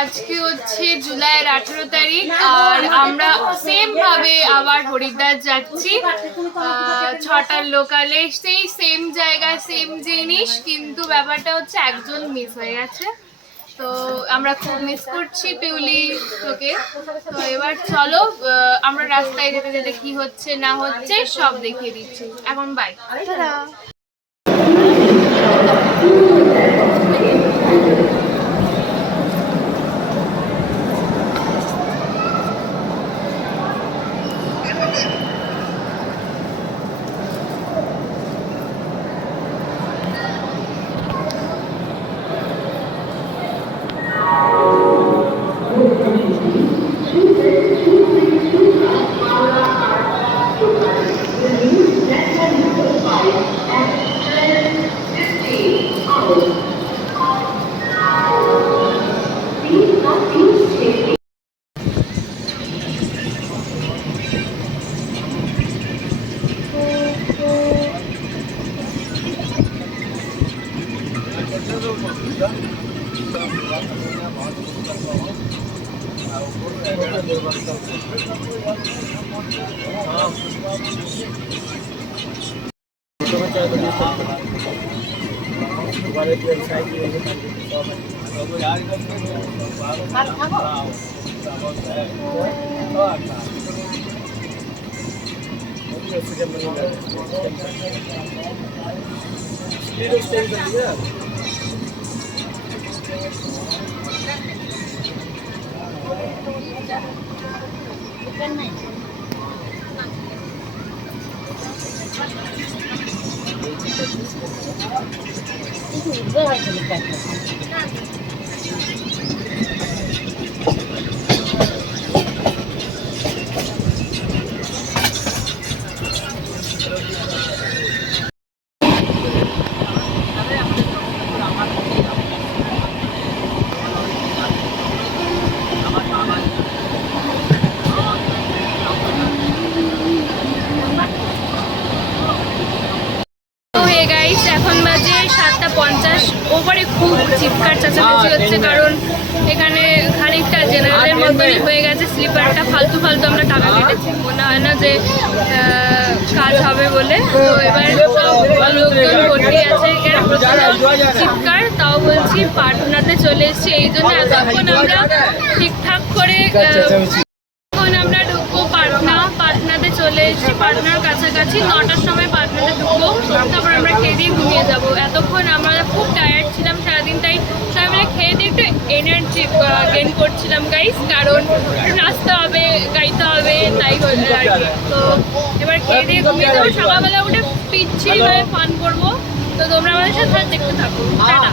আজকে হচ্ছে জুলাইয়ের 18 তারিখ আর আমরা সেম ভাবে আবার হরিদ্বার যাচ্ছি। 6টার লোকালে, সেই সেম জায়গায় সেম জিনিস, কিন্তু ব্যাপারটা হচ্ছে একজন মিস হয়ে গেছে। তো আমরা খুব মিস করছি পিউলি তোকে। তো এবার চলো আমরা রাস্তায় যেতে যেতে কি হচ্ছে না হচ্ছে সব দেখিয়ে দিচ্ছি। এখন বাই। এখন বাজে 7:50। ওপরে খুব চিৎকার চেঁচামেচি হচ্ছে, কারণ এখানে খানিকটা জেনারেলের মতনই হয়ে গেছে। স্লিপারটা ফালতু ফালতু আমরা টাকা কেটেছি, মনে হয় না যে কাজ হবে বলে। তো এবার লোকজন ভর্তি আছে, এখানে চিৎকার। তাও বলছি পাটনাতে চলে এসেছি, এই জন্য এতক্ষণ আমরা ঠিকঠাক করে আমরা ঢুকবো পাটনাতে চলে এসেছি। পাটনার কাছাকাছি 9টার সময় পাটনাতে ঢুকবো, তারপর আমরা খেয়ে দিয়ে ঘুমিয়ে যাবো। এতক্ষণ আমরা খুব টায়ার্ড ছিলাম সারাদিন, তাই সবাই মিলে খেয়ে দিয়ে একটু এনার্জি গেইন করছিলাম গাইস, কারণ নাচতে হবে গাইতে হবে তাই আর কি। তো এবার খেয়ে দিয়ে ঘুমিয়ে যাবো, সকালবেলা উঠে পিচ্ছিভাবে ফান করবো। তো তোমরা আমাদের সাথে দেখতে থাকো। টাটা।